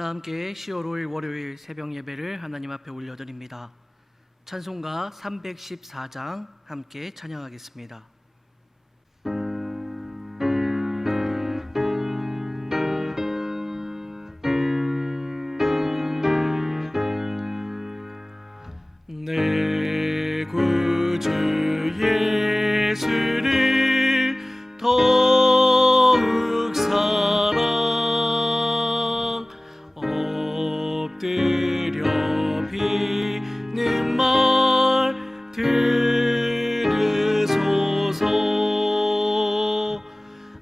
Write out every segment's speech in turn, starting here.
다 함께 10월 5일 월요일 새벽 예배를 하나님 앞에 올려드립니다. 찬송가 314장 함께 찬양하겠습니다. 내 구주 예수를 더욱 사랑 엎드려 비는 말 들으소서.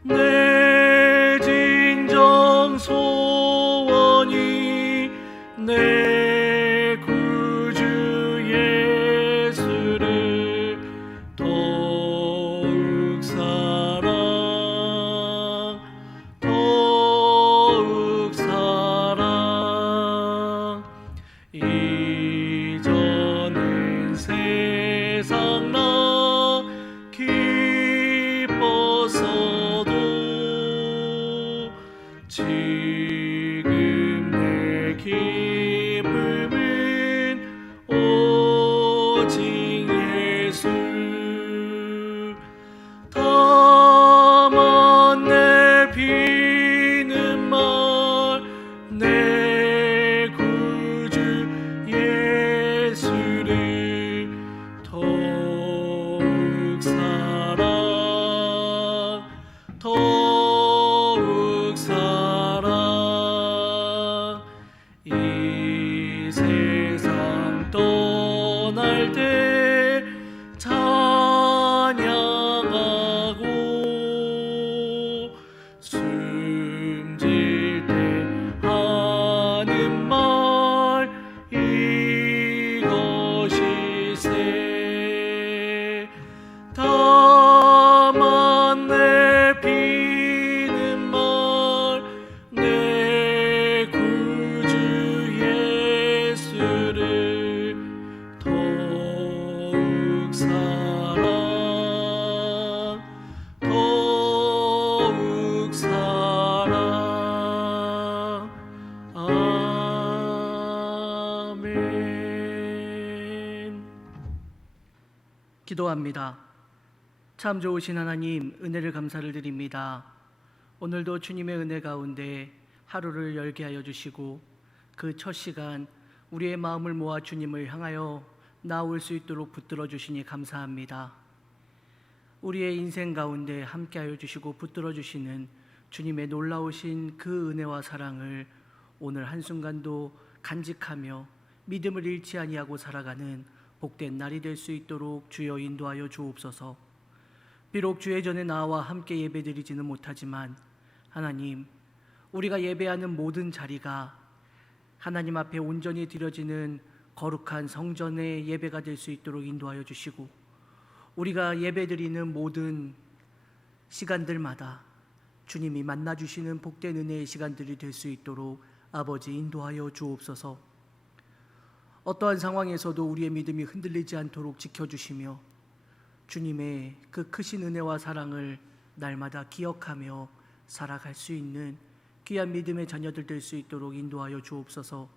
내 진정 소원이 내 구주 예수를 더욱 사랑 이전은 세상 나 기뻤어도 지금 내 기쁨은 오직 예수. 다만 내 비는 말 내 구주 예수를 더욱 사랑 이 세상 떠날 때 찬양하고 숨질 때 하는 말 이것이세. 다만 내 비는 말 내 구주 예수를 더욱 사랑 아멘. 기도합니다. 참 좋으신 하나님, 은혜를 감사를 드립니다. 오늘도 주님의 은혜 가운데 하루를 열게 하여 주시고 그 첫 시간 우리의 마음을 모아 주님을 향하여 나올 수 있도록 붙들어 주시니 감사합니다. 우리의 인생 가운데 함께하여 주시고 붙들어 주시는 주님의 놀라우신 그 은혜와 사랑을 오늘 한순간도 간직하며 믿음을 잃지 아니하고 살아가는 복된 날이 될 수 있도록 주여 인도하여 주옵소서. 비록 주의 전에 나와 함께 예배드리지는 못하지만 하나님, 우리가 예배하는 모든 자리가 하나님 앞에 온전히 드려지는 거룩한 성전의 예배가 될 수 있도록 인도하여 주시고, 우리가 예배드리는 모든 시간들마다 주님이 만나주시는 복된 은혜의 시간들이 될 수 있도록 아버지 인도하여 주옵소서. 어떠한 상황에서도 우리의 믿음이 흔들리지 않도록 지켜주시며 주님의 그 크신 은혜와 사랑을 날마다 기억하며 살아갈 수 있는 귀한 믿음의 자녀들 될 수 있도록 인도하여 주옵소서.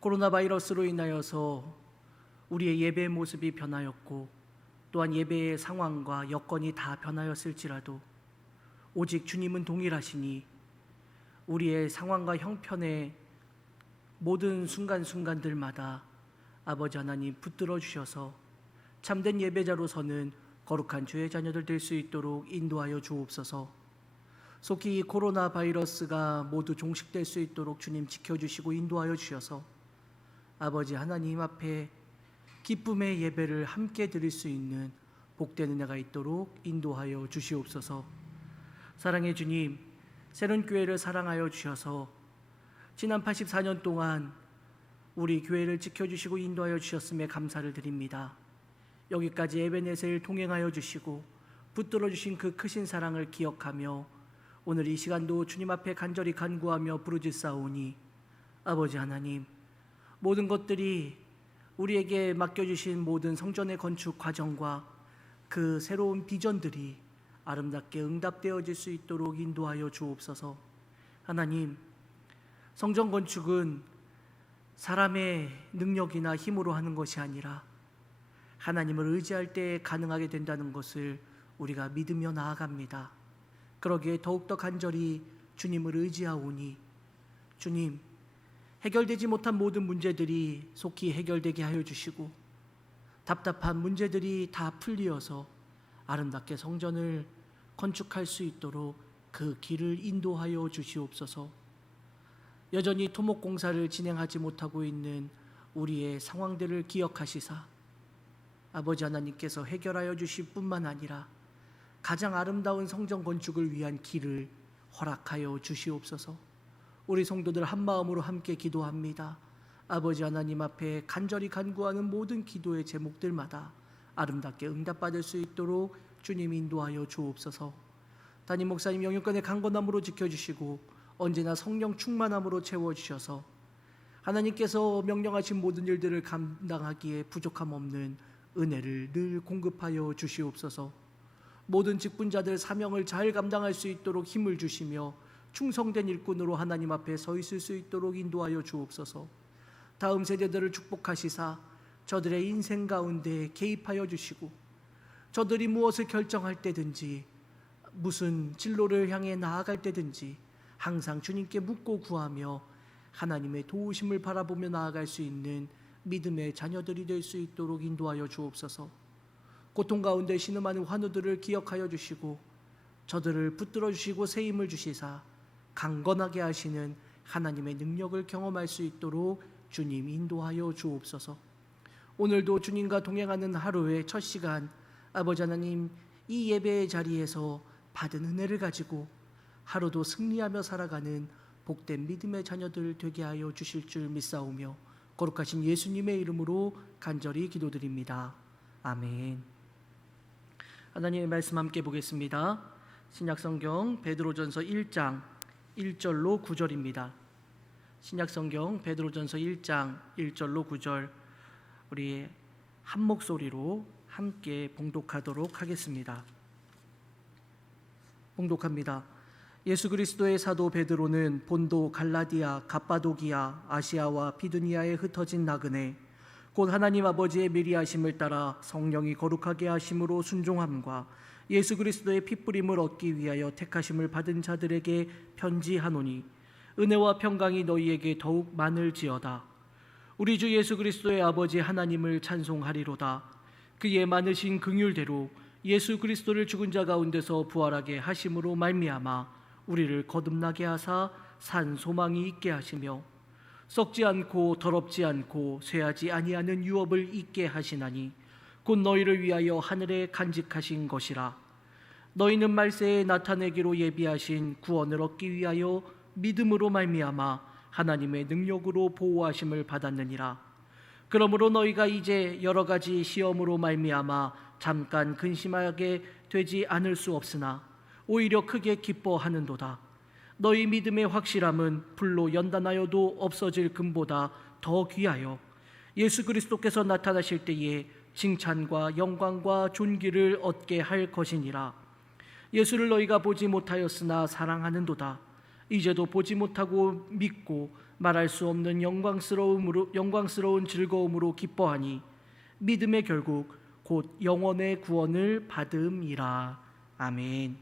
코로나 바이러스로 인하여서 우리의 예배의 모습이 변하였고 또한 예배의 상황과 여건이 다 변하였을지라도 오직 주님은 동일하시니 우리의 상황과 형편의 모든 순간순간들마다 아버지 하나님 붙들어 주셔서 참된 예배자로서는 거룩한 주의 자녀들 될 수 있도록 인도하여 주옵소서. 속히 이 코로나 바이러스가 모두 종식될 수 있도록 주님 지켜주시고 인도하여 주셔서 아버지 하나님 앞에 기쁨의 예배를 함께 드릴 수 있는 복된 은혜가 있도록 인도하여 주시옵소서. 사랑의 주님, 새로운 교회를 사랑하여 주셔서 지난 84년 동안 우리 교회를 지켜주시고 인도하여 주셨음에 감사를 드립니다. 여기까지 에베네셀 동행하여 주시고 붙들어 주신 그 크신 사랑을 기억하며 오늘 이 시간도 주님 앞에 간절히 간구하며 부르짖사오니 아버지 하나님, 모든 것들이 우리에게 맡겨주신 모든 성전의 건축 과정과 그 새로운 비전들이 아름답게 응답되어질 수 있도록 인도하여 주옵소서. 하나님, 성전 건축은 사람의 능력이나 힘으로 하는 것이 아니라 하나님을 의지할 때 가능하게 된다는 것을 우리가 믿으며 나아갑니다. 그러기에 더욱더 간절히 주님을 의지하오니 주님, 해결되지 못한 모든 문제들이 속히 해결되게 하여 주시고 답답한 문제들이 다 풀리어서 아름답게 성전을 건축할 수 있도록 그 길을 인도하여 주시옵소서. 여전히 토목 공사를 진행하지 못하고 있는 우리의 상황들을 기억하시사 아버지 하나님께서 해결하여 주실 뿐만 아니라 가장 아름다운 성전 건축을 위한 길을 허락하여 주시옵소서. 우리 성도들 한 마음으로 함께 기도합니다. 아버지 하나님 앞에 간절히 간구하는 모든 기도의 제목들마다 아름답게 응답받을 수 있도록 주님 인도하여 주옵소서. 담임 목사님 영육간의 강건함으로 지켜주시고 언제나 성령 충만함으로 채워주셔서 하나님께서 명령하신 모든 일들을 감당하기에 부족함 없는 은혜를 늘 공급하여 주시옵소서. 모든 직분자들 사명을 잘 감당할 수 있도록 힘을 주시며 충성된 일꾼으로 하나님 앞에 서 있을 수 있도록 인도하여 주옵소서. 다음 세대들을 축복하시사 저들의 인생 가운데 개입하여 주시고 저들이 무엇을 결정할 때든지 무슨 진로를 향해 나아갈 때든지 항상 주님께 묻고 구하며 하나님의 도우심을 바라보며 나아갈 수 있는 믿음의 자녀들이 될 수 있도록 인도하여 주옵소서. 고통 가운데 신음하는 환우들을 기억하여 주시고 저들을 붙들어 주시고 새 힘을 주시사 강건하게 하시는 하나님의 능력을 경험할 수 있도록 주님 인도하여 주옵소서. 오늘도 주님과 동행하는 하루의 첫 시간 아버지 하나님 이 예배의 자리에서 받은 은혜를 가지고 하루도 승리하며 살아가는 복된 믿음의 자녀들 되게 하여 주실 줄 믿사오며 거룩하신 예수님의 이름으로 간절히 기도드립니다. 아멘. 하나님의 말씀 함께 보겠습니다. 신약성경 베드로전서 1장 1절로 9절입니다. 신약성경 베드로전서 1장 1절로 9절 우리 한 목소리로 함께 봉독하도록 하겠습니다. 봉독합니다. 예수 그리스도의 사도 베드로는 본도, 갈라디아, 갑바도기아, 아시아와 비두니아에 흩어진 나그네 곧 하나님 아버지의 미리하심을 따라 성령이 거룩하게 하심으로 순종함과 예수 그리스도의 핏부림을 얻기 위하여 택하심을 받은 자들에게 편지하노니 은혜와 평강이 너희에게 더욱 많을지어다. 우리 주 예수 그리스도의 아버지 하나님을 찬송하리로다. 그의 많으신 긍휼대로 예수 그리스도를 죽은 자 가운데서 부활하게 하심으로 말미암아 우리를 거듭나게 하사 산 소망이 있게 하시며 썩지 않고 더럽지 않고 쇠하지 아니하는 유업을 있게 하시나니 곧 너희를 위하여 하늘에 간직하신 것이라. 너희는 말세에 나타내기로 예비하신 구원을 얻기 위하여 믿음으로 말미암아 하나님의 능력으로 보호하심을 받았느니라. 그러므로 너희가 이제 여러 가지 시험으로 말미암아 잠깐 근심하게 되지 않을 수 없으나 오히려 크게 기뻐하는도다. 너희 믿음의 확실함은 불로 연단하여도 없어질 금보다 더 귀하여 예수 그리스도께서 나타나실 때에 칭찬과 영광과 존귀를 얻게 할 것이니라. 예수를 너희가 보지 못하였으나 사랑하는도다. 이제도 보지 못하고 믿고 말할 수 없는 영광스러운 즐거움으로 기뻐하니 믿음의 결국 곧 영원의 구원을 받음이라. 아멘.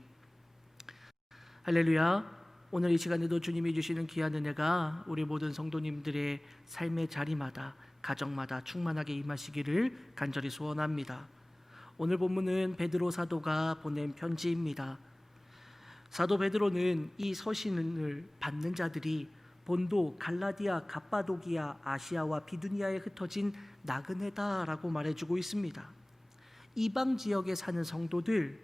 할렐루야. 오늘 이 시간에도 주님이 주시는 귀한 은혜가 우리 모든 성도님들의 삶의 자리마다 가정마다 충만하게 임하시기를 간절히 소원합니다. 오늘 본문은 베드로 사도가 보낸 편지입니다. 사도 베드로는 이 서신을 받는 자들이 본도, 갈라디아, 갑바도기아, 아시아와 비두니아에 흩어진 나그네다라고 말해주고 있습니다. 이방 지역에 사는 성도들,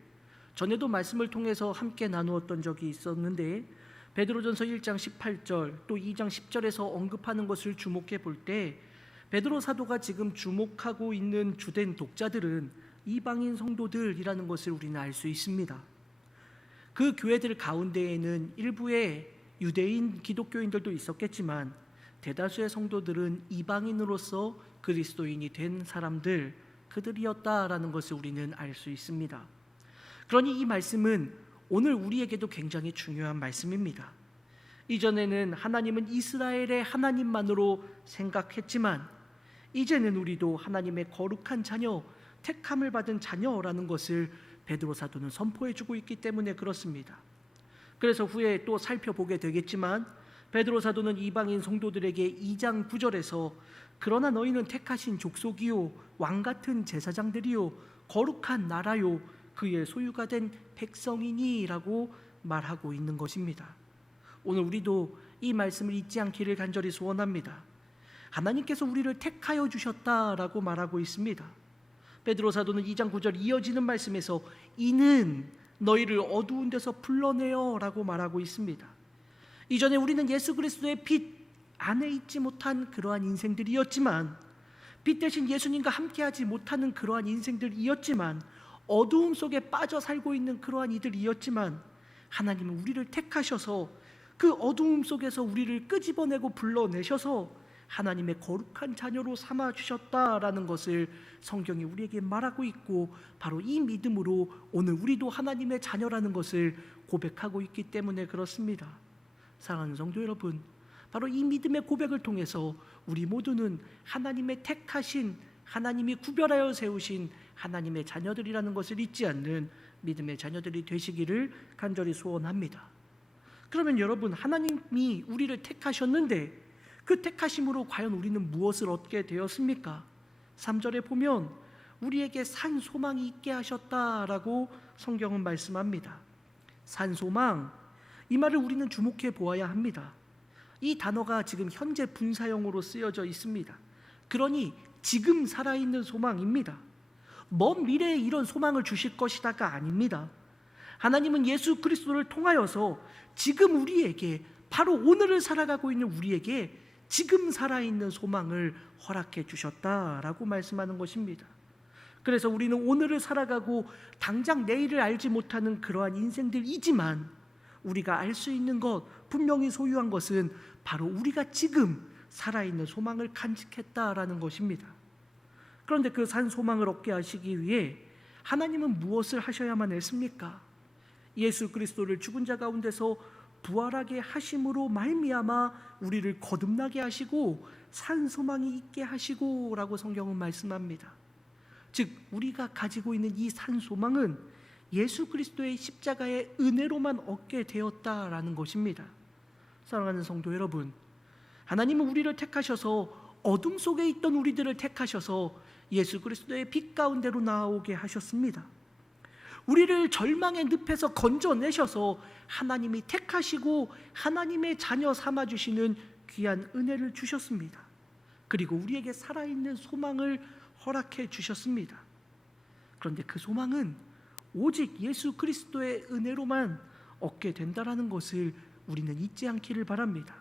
전에도 말씀을 통해서 함께 나누었던 적이 있었는데 베드로전서 1장 18절 또 2장 10절에서 언급하는 것을 주목해 볼 때 베드로 사도가 지금 주목하고 있는 주된 독자들은 이방인 성도들이라는 것을 우리는 알 수 있습니다. 그 교회들 가운데에는 일부의 유대인 기독교인들도 있었겠지만 대다수의 성도들은 이방인으로서 그리스도인이 된 사람들, 그들이었다라는 것을 우리는 알 수 있습니다. 그러니 이 말씀은 오늘 우리에게도 굉장히 중요한 말씀입니다. 이전에는 하나님은 이스라엘의 하나님만으로 생각했지만 이제는 우리도 하나님의 거룩한 자녀, 택함을 받은 자녀라는 것을 베드로 사도는 선포해주고 있기 때문에 그렇습니다. 그래서 후에 또 살펴보게 되겠지만 베드로 사도는 이방인 성도들에게 2장 9절에서 그러나 너희는 택하신 족속이요 왕같은 제사장들이요 거룩한 나라요 그의 소유가 된 백성이니 라고 말하고 있는 것입니다. 오늘 우리도 이 말씀을 잊지 않기를 간절히 소원합니다. 하나님께서 우리를 택하여 주셨다라고 말하고 있습니다. 베드로 사도는 2장 9절 이어지는 말씀에서 이는 너희를 어두운 데서 불러내어 라고 말하고 있습니다. 이전에 우리는 예수 그리스도의 빛 안에 있지 못한 그러한 인생들이었지만, 빛 대신 예수님과 함께하지 못하는 그러한 인생들이었지만, 어두움 속에 빠져 살고 있는 그러한 이들이었지만 하나님은 우리를 택하셔서 그 어두움 속에서 우리를 끄집어내고 불러내셔서 하나님의 거룩한 자녀로 삼아주셨다라는 것을 성경이 우리에게 말하고 있고, 바로 이 믿음으로 오늘 우리도 하나님의 자녀라는 것을 고백하고 있기 때문에 그렇습니다. 사랑하는 성도 여러분, 바로 이 믿음의 고백을 통해서 우리 모두는 하나님의 택하신, 하나님이 구별하여 세우신 하나님의 자녀들이라는 것을 잊지 않는 믿음의 자녀들이 되시기를 간절히 소원합니다. 그러면 여러분, 하나님이 우리를 택하셨는데 그 택하심으로 과연 우리는 무엇을 얻게 되었습니까? 3절에 보면 우리에게 산 소망이 있게 하셨다라고 성경은 말씀합니다. 산 소망, 이 말을 우리는 주목해 보아야 합니다. 이 단어가 지금 현재 분사형으로 쓰여져 있습니다. 그러니 지금 살아있는 소망입니다. 먼 미래에 이런 소망을 주실 것이다가 아닙니다. 하나님은 예수 그리스도를 통하여서 지금 우리에게, 바로 오늘을 살아가고 있는 우리에게 지금 살아있는 소망을 허락해 주셨다라고 말씀하는 것입니다. 그래서 우리는 오늘을 살아가고 당장 내일을 알지 못하는 그러한 인생들이지만 우리가 알 수 있는 것, 분명히 소유한 것은 바로 우리가 지금 살아있는 소망을 간직했다라는 것입니다. 그런데 그 산 소망을 얻게 하시기 위해 하나님은 무엇을 하셔야만 했습니까? 예수 그리스도를 죽은 자 가운데서 부활하게 하심으로 말미암아 우리를 거듭나게 하시고 산 소망이 있게 하시고 라고 성경은 말씀합니다. 즉 우리가 가지고 있는 이 산 소망은 예수 그리스도의 십자가의 은혜로만 얻게 되었다라는 것입니다. 사랑하는 성도 여러분, 하나님은 우리를 택하셔서 어둠 속에 있던 우리들을 택하셔서 예수 그리스도의 빛 가운데로 나오게 하셨습니다. 우리를 절망의 늪에서 건져내셔서 하나님이 택하시고 하나님의 자녀 삼아주시는 귀한 은혜를 주셨습니다. 그리고 우리에게 살아있는 소망을 허락해 주셨습니다. 그런데 그 소망은 오직 예수 그리스도의 은혜로만 얻게 된다는 것을 우리는 잊지 않기를 바랍니다.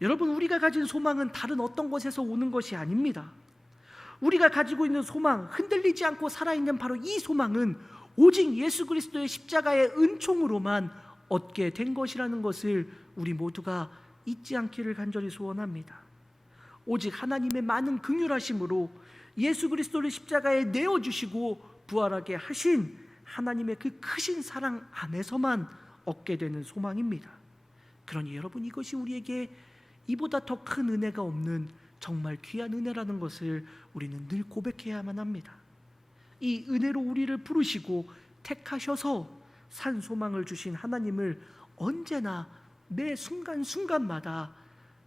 여러분, 우리가 가진 소망은 다른 어떤 것에서 오는 것이 아닙니다. 우리가 가지고 있는 소망, 흔들리지 않고 살아있는 바로 이 소망은 오직 예수 그리스도의 십자가의 은총으로만 얻게 된 것이라는 것을 우리 모두가 잊지 않기를 간절히 소원합니다. 오직 하나님의 많은 긍휼하심으로 예수 그리스도를 십자가에 내어주시고 부활하게 하신 하나님의 그 크신 사랑 안에서만 얻게 되는 소망입니다. 그러니 여러분, 이것이 우리에게 이보다 더 큰 은혜가 없는 정말 귀한 은혜라는 것을 우리는 늘 고백해야만 합니다. 이 은혜로 우리를 부르시고 택하셔서 산 소망을 주신 하나님을 언제나 매 순간순간마다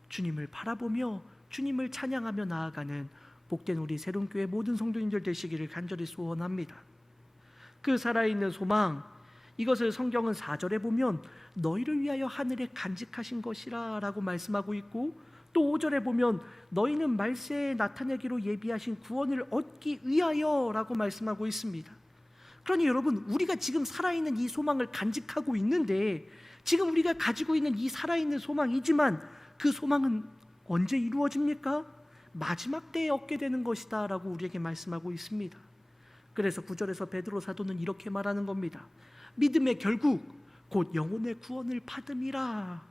주님을 바라보며 주님을 찬양하며 나아가는 복된 우리 새롬교회 모든 성도님들 되시기를 간절히 소원합니다. 그 살아있는 소망, 이것을 성경은 4절에 보면 너희를 위하여 하늘에 간직하신 것이라 라고 말씀하고 있고, 또 5절에 보면 너희는 말세에 나타내기로 예비하신 구원을 얻기 위하여 라고 말씀하고 있습니다. 그러니 여러분, 우리가 지금 살아있는 이 소망을 간직하고 있는데, 지금 우리가 가지고 있는 이 살아있는 소망이지만 그 소망은 언제 이루어집니까? 마지막 때에 얻게 되는 것이다 라고 우리에게 말씀하고 있습니다. 그래서 9절에서 베드로 사도는 이렇게 말하는 겁니다. 믿음의 결국 곧 영혼의 구원을 받음이라.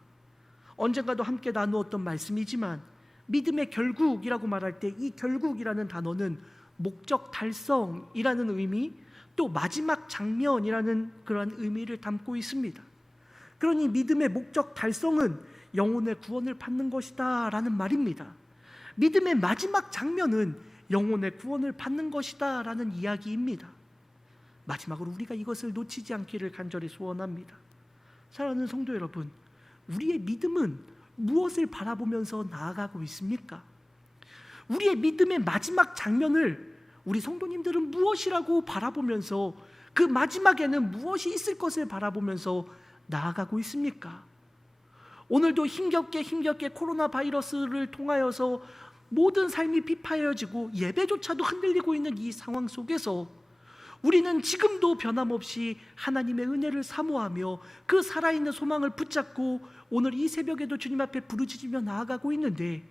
언젠가도 함께 나누었던 말씀이지만 믿음의 결국이라고 말할 때 이 결국이라는 단어는 목적 달성이라는 의미, 또 마지막 장면이라는 그러한 의미를 담고 있습니다. 그러니 믿음의 목적 달성은 영혼의 구원을 받는 것이다 라는 말입니다. 믿음의 마지막 장면은 영혼의 구원을 받는 것이다 라는 이야기입니다. 마지막으로 우리가 이것을 놓치지 않기를 간절히 소원합니다. 사랑하는 성도 여러분, 우리의 믿음은 무엇을 바라보면서 나아가고 있습니까? 우리의 믿음의 마지막 장면을 우리 성도님들은 무엇이라고 바라보면서, 그 마지막에는 무엇이 있을 것을 바라보면서 나아가고 있습니까? 오늘도 힘겹게 코로나 바이러스를 통하여서 모든 삶이 비파해지고 예배조차도 흔들리고 있는 이 상황 속에서 우리는 지금도 변함없이 하나님의 은혜를 사모하며 그 살아있는 소망을 붙잡고 오늘 이 새벽에도 주님 앞에 부르짖으며 나아가고 있는데,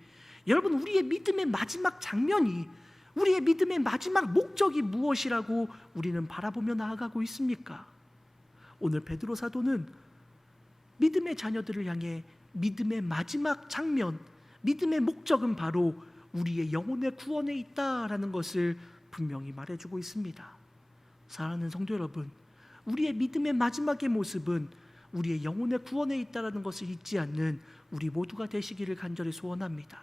여러분, 우리의 믿음의 마지막 장면이, 우리의 믿음의 마지막 목적이 무엇이라고 우리는 바라보며 나아가고 있습니까? 오늘 베드로 사도는 믿음의 자녀들을 향해 믿음의 마지막 장면, 믿음의 목적은 바로 우리의 영혼의 구원에 있다라는 것을 분명히 말해주고 있습니다. 사랑하는 성도 여러분, 우리의 믿음의 마지막의 모습은 우리의 영혼의 구원에 있다라는 것을 잊지 않는 우리 모두가 되시기를 간절히 소원합니다.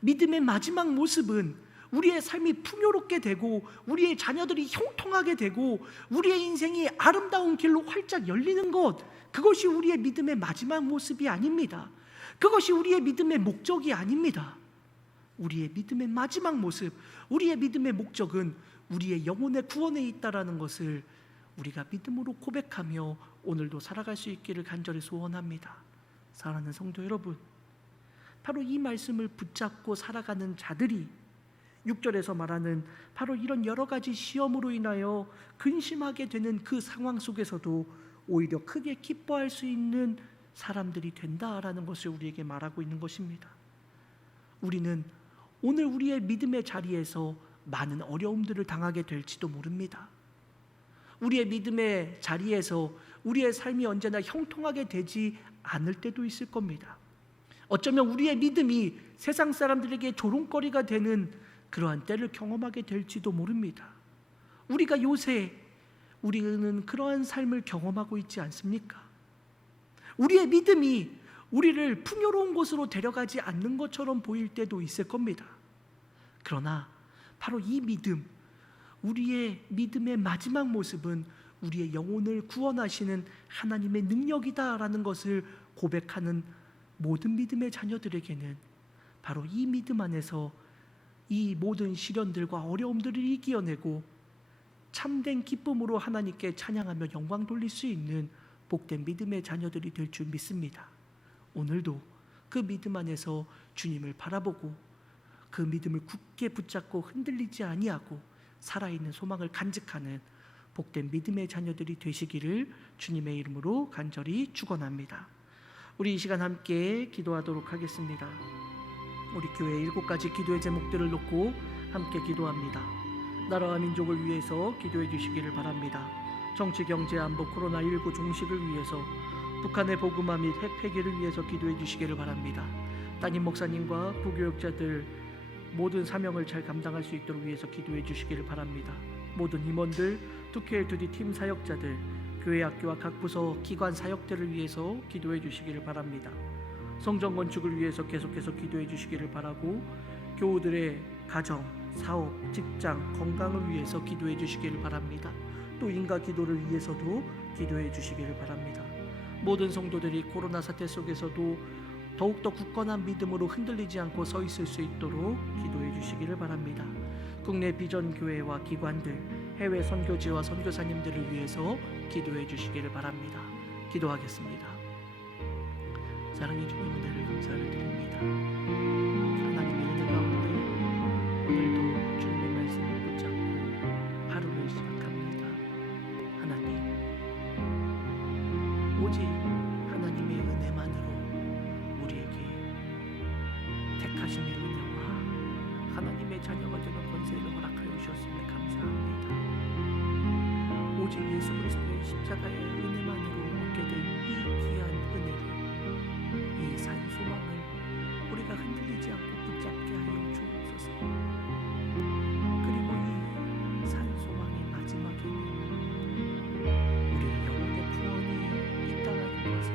믿음의 마지막 모습은 우리의 삶이 풍요롭게 되고 우리의 자녀들이 형통하게 되고 우리의 인생이 아름다운 길로 활짝 열리는 것, 그것이 우리의 믿음의 마지막 모습이 아닙니다. 그것이 우리의 믿음의 목적이 아닙니다. 우리의 믿음의 마지막 모습, 우리의 믿음의 목적은 우리의 영혼의 구원에 있다라는 것을 우리가 믿음으로 고백하며 오늘도 살아갈 수 있기를 간절히 소원합니다. 사랑하는 성도 여러분, 바로 이 말씀을 붙잡고 살아가는 자들이 6절에서 말하는 바로 이런 여러 가지 시험으로 인하여 근심하게 되는 그 상황 속에서도 오히려 크게 기뻐할 수 있는 사람들이 된다라는 것을 우리에게 말하고 있는 것입니다. 우리는 오늘 우리의 믿음의 자리에서 많은 어려움들을 당하게 될지도 모릅니다. 우리의 믿음의 자리에서 우리의 삶이 언제나 형통하게 되지 않을 때도 있을 겁니다. 어쩌면 우리의 믿음이 세상 사람들에게 조롱거리가 되는 그러한 때를 경험하게 될지도 모릅니다. 우리가 요새 우리는 그러한 삶을 경험하고 있지 않습니까? 우리의 믿음이 우리를 풍요로운 곳으로 데려가지 않는 것처럼 보일 때도 있을 겁니다. 그러나 바로 이 믿음, 우리의 믿음의 마지막 모습은 우리의 영혼을 구원하시는 하나님의 능력이다라는 것을 고백하는 모든 믿음의 자녀들에게는 바로 이 믿음 안에서 이 모든 시련들과 어려움들을 이겨내고 참된 기쁨으로 하나님께 찬양하며 영광 돌릴 수 있는 복된 믿음의 자녀들이 될 줄 믿습니다. 오늘도 그 믿음 안에서 주님을 바라보고 그 믿음을 굳게 붙잡고 흔들리지 아니하고 살아있는 소망을 간직하는 복된 믿음의 자녀들이 되시기를 주님의 이름으로 간절히 축원합니다. 우리 이 시간 함께 기도하도록 하겠습니다. 우리 교회 7가지 기도의 제목들을 놓고 함께 기도합니다. 나라와 민족을 위해서 기도해 주시기를 바랍니다. 정치, 경제, 안보, 코로나19 종식을 위해서, 북한의 복음화 및 핵 폐기를 위해서 기도해 주시기를 바랍니다. 따님 목사님과 부교육자들 모든 사명을 잘 감당할 수 있도록 위해서 기도해 주시기를 바랍니다. 모든 임원들, 2KL2D 팀 사역자들, 교회 학교와 각 부서 기관 사역들을 위해서 기도해 주시기를 바랍니다. 성전 건축을 위해서 계속해서 기도해 주시기를 바라고, 교우들의 가정, 사업, 직장, 건강을 위해서 기도해 주시기를 바랍니다. 또 인가 기도를 위해서도 기도해 주시기를 바랍니다. 모든 성도들이 코로나 사태 속에서도 더욱더 굳건한 믿음으로 흔들리지 않고 서 있을 수 있도록 기도해 주시기를 바랍니다. 국내 비전 교회와 기관들, 해외 선교지와 선교사님들을 위해서 기도해 주시기를 바랍니다. 기도하겠습니다. 사랑해 주님, 은혜를 감사를 드립니다. 하나님의 은혜 가운데 오늘도 주님의 말씀을 붙잡고 하루를 시작합니다. 하나님, 오직 하나님의 은혜만으로 우리에게 택하심의 은혜와 하나님의 자녀가 되는 권세를 허락하여 주셨음에 감사합니다. 오직 예수 그리스도의 십자가의 은혜만으로 얻게 된 이 귀한 은혜를, 이 산 소망을 우리가 흔들리지 않고 붙잡게 하여 주옵소서. 그리고 이 산 소망의 마지막에는 우리의 영혼의 구원이 있다는 것을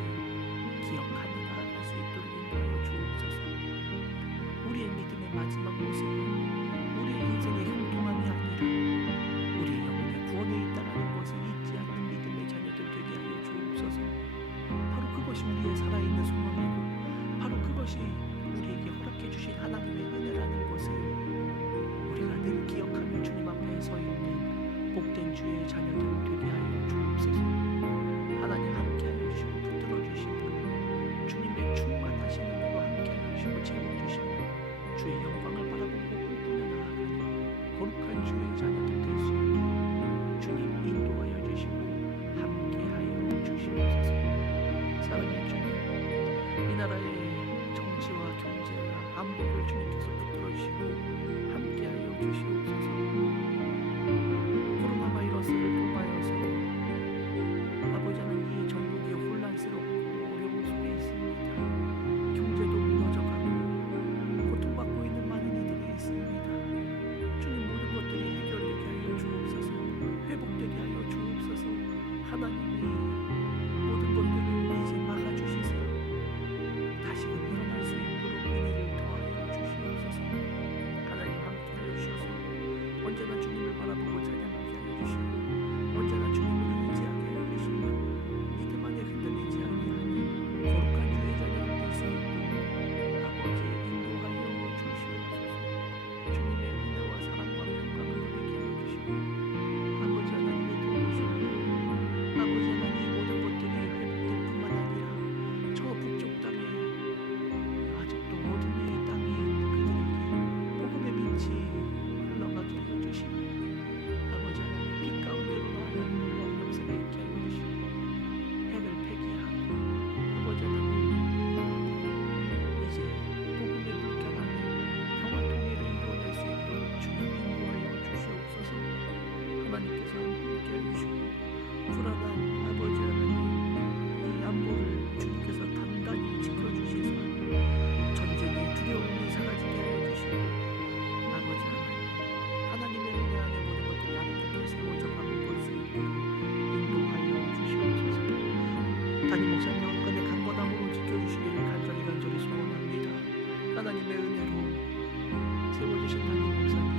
그것이 우리의 살아있는 소망이고 바로 그것이 우리에게 허락해 주신 하나님의 은혜라는 것을 우리가 늘 기억하며 주님 앞에 서 있는 복된 주의 자녀들 되게 하여 주옵소서. 하나님 함께하여 주시고 붙들어 주시고 주님의 충만하신 은혜로 함께하여 주시고 채워주시고 주의 영광을 바라보고 꿈꾸며 나아가는 거룩한 주의 자녀들 될 수 있도록 주님 인도하여 주시고 함께하여 주시옵소서. 사랑의 주님, 이 나라의 정치와 경제와 안보를 주님께서 붙들어 주시고 함께하여 주시옵소서. 코로나 바이러스를 통하여서 아버지 하나님 이 전국이 혼란스럽고 어려운 속에 있습니다. 경제도 무너져가고 고통받고 있는 많은 이들이 있습니다. 주님 모든 것들이 해결되게 하여 주옵소서. 회복되게 하여 주옵소서. 하나님이 모든 것들을 이제 막아주시사 다시금 일어날 수 있도록 은혜를 더하여 주시옵소서. 하나님 함께하여 주셔서 언제나 주님을 바라보고 찬양하게 하여 주시고 언제나 주님을 의지하게 하여 주시며 믿음 안에 흔들리지 아니하는 거룩한 주의 자녀를 될 수 있도록 아버지 인도하여 주시옵소서. 주님의 은혜와 사랑과 평강을 누리게 하여 주시고 아버지 하나님의 도우심으로 아버지 하나님 모든 것들이 회복될 뿐만 아니라 저 북쪽 땅에 아직도 어둠의 땅에 있는 그들에게 복음의 빛이 흘러가게 하여 주시고 아버지 하나님 빛 가운데로 나아가는 놀라운 역사가 있게 하여 주시고 핵을 폐기하고 아버지 하나님 이제 복음의 물결 안에 평화 통일을 이루어낼 수 있도록 주님 인도하여 주시옵소서. 하나님께서 함께 해주시고 불안한 아버지 하나님 이 안보를 주님께서 단단히 지켜주시사 전쟁의 두려움이 사라지게 하여 주시고 아버지 하나님의 은혜 안에 모든 것들이 아름답게 세워져 가고 볼 수 있도록 인도하여 주시옵소서. 담임 목사님 영원간의 강건함으로 지켜주시기를 간절히 소원합니다. 하나님의 은혜로 세워주신 담임 목사님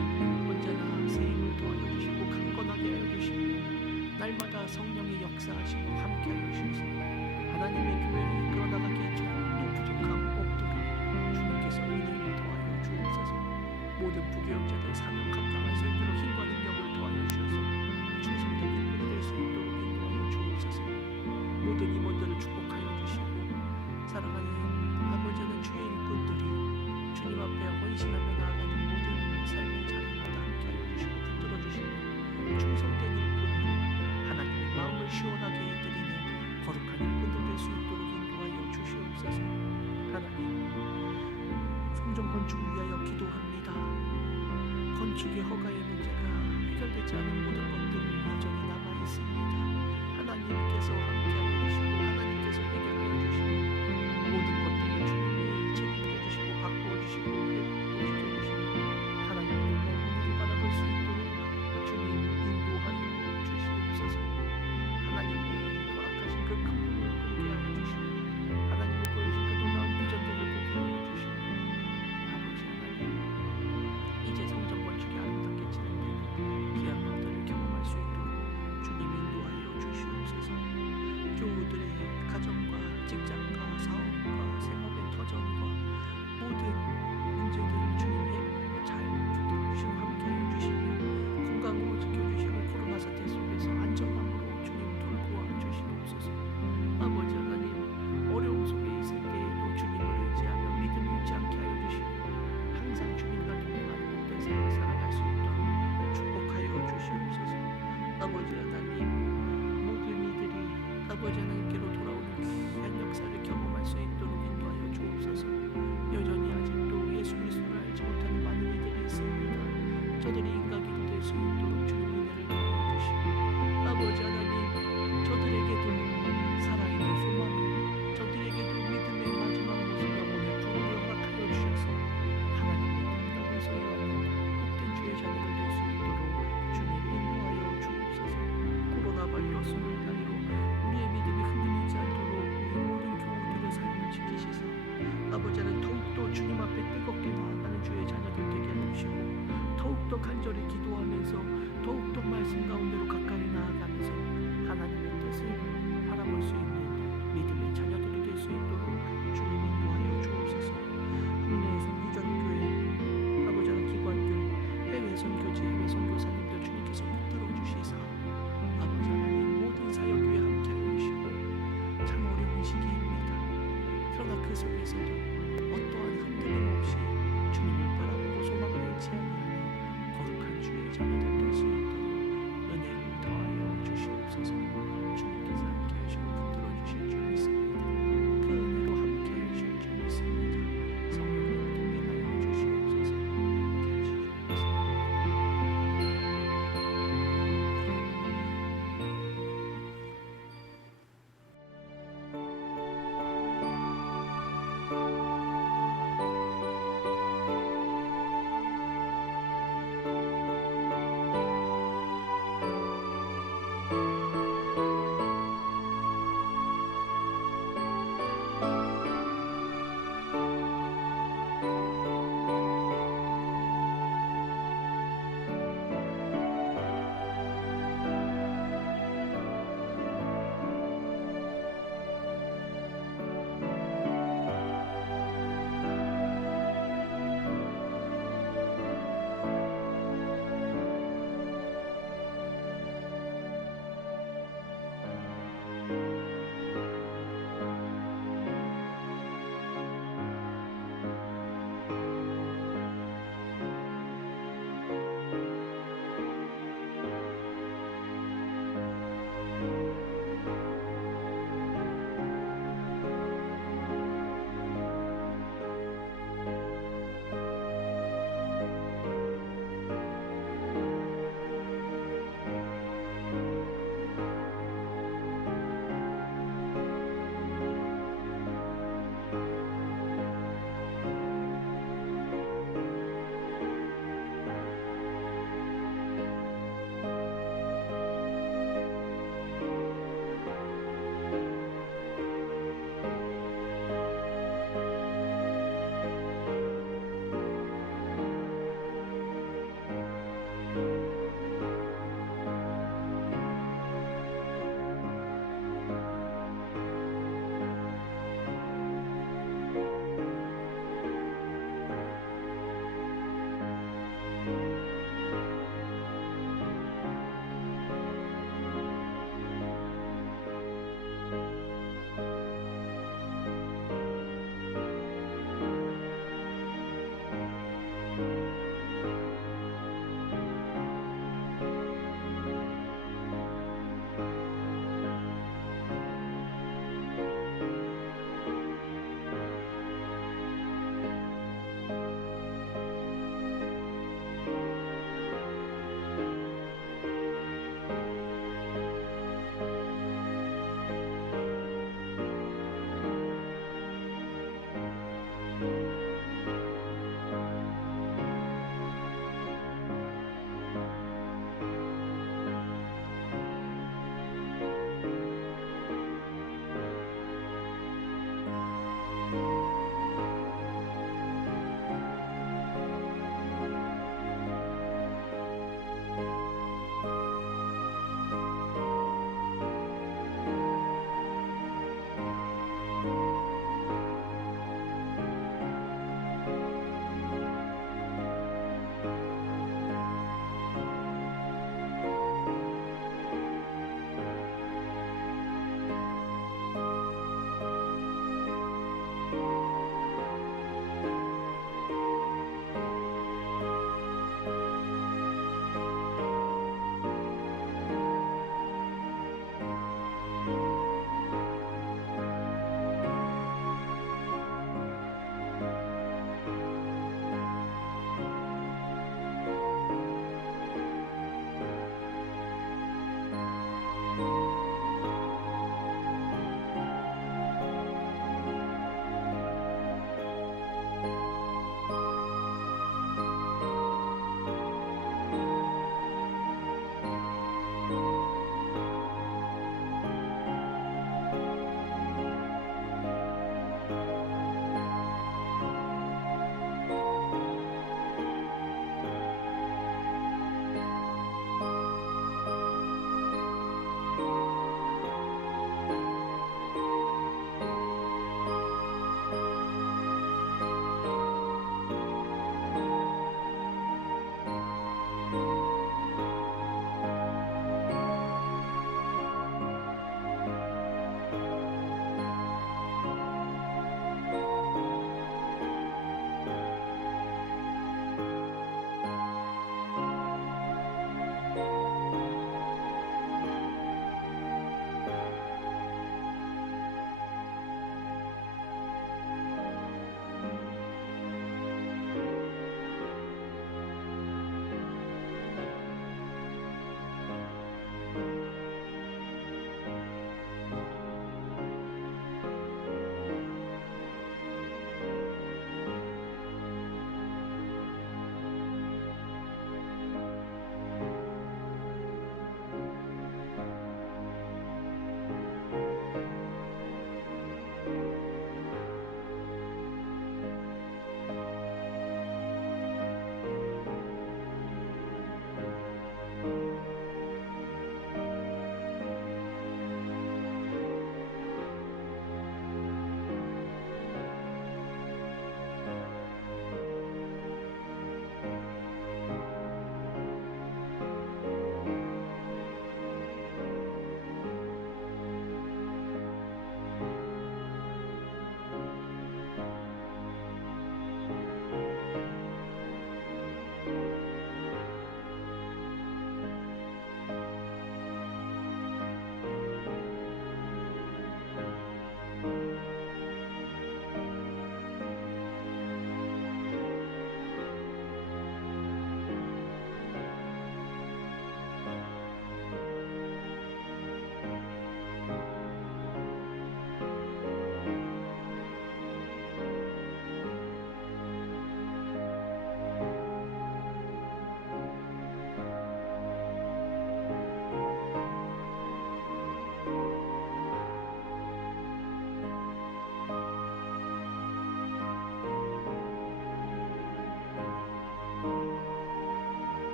언제나 세임을 도와여 주시고 강건하게 하여 주시고 날마다 성령의 역사하시고 함께하여 주셔서 하나님의 교회를 이끌어 나가기에 조금도 부족함 없도록 주님께서 은혜를 더하여 주옵소서. 모든 부교역자들 사명 감당할 수 있도록 힘과 능력을 더하여 주셔서 충성된 인물이 될 수 있도록 인도하여 주옵소서. 모든 임원들을 축복하여 주시고 사랑하는 아버지는 주의 일꾼들이 주님 앞에 헌신하며 나아가는 모든 삶의 자리마다 함께하여 주시고 붙들어 주시며 충성된 일꾼으로 하나님의 마음을 시원하게 해드리는 거룩한 일꾼들 될 수 있도록 인도하여 주시옵소서. 하나님 성전 건축 위하여 기도합니다. 건축의 허가의 문제가 해결되지 않은 모든 것들을 여전히 남아 있습니다. 하나님께서 함께하여 주시고 하나님께서 해결하여 주시고 모든 것들을 주님이 책임져 주시고 바꾸어 주시고 회복시켜 주시고 하나님의 놀라운 은혜를 바라볼 수 있도록 주님 인도하여 주시옵소서. 하나님이 허락하신 그 큰 꿈을 꾸게 하여 주시고 하나님이 보여주신 그 놀라운 비전들을 보게 하여 주시고 아버지 하나님 이제 성전 건축이 아름답게 진행되는 귀한 것들을 경험할 수 있도록 주님 인도하여 주시옵소서. 교우들의 가정과 직장과 사업과 생업의 터전과 모든 문제들을 주님의 잘 붙들어주시고 함께하여 주시며 건강으로 지켜주시고 코로나 사태 속에서 안전함으로 주님 돌보아 주시옵소서. 아버지 하나님 어려움 속에 있을 때에도 주님을 의지하며 믿음 잃지 않게 하여 주시고 항상 주님과 동행하는 복된 삶을 살아갈 수 있도록 축복하여 주시옵소서. 아버지 하나님 모든 이들이 아버지 하나님께로 돌아오는 귀한 역사를 경험할 수 있도록 인도하여 주옵소서. 여전히 아직도 예수 그리스도를 알지 못하는 많은 이들이 있습니다. 저들이 인간기도 될 수 있도록 주님 은혜를 더하여 주시고 아버지 하나님 저들에게도 살아있는 소망을 저들에게도 믿음의 마지막 모습 영혼의 구원을 허락하여 주셔서 하나님의 능력을 소유하는 복된 주의 자녀를 될 수 있도록 주님 인도하여 주옵소서. 코로나 바이러스로 인하여 우리의 믿음이 흔들리지 않도록 우리 모든 교우들의 삶을 지키시사 아버지는 더욱더 주님 앞에 뜨겁게 나아가는 주의 자녀들 되게 해주시고 더욱더 간절히 기도하면서 더욱더 말씀 가운데로 가까이 나아가면서 하나님의 뜻을 바라볼 수 있는 믿음의 자녀들이 그 속에서도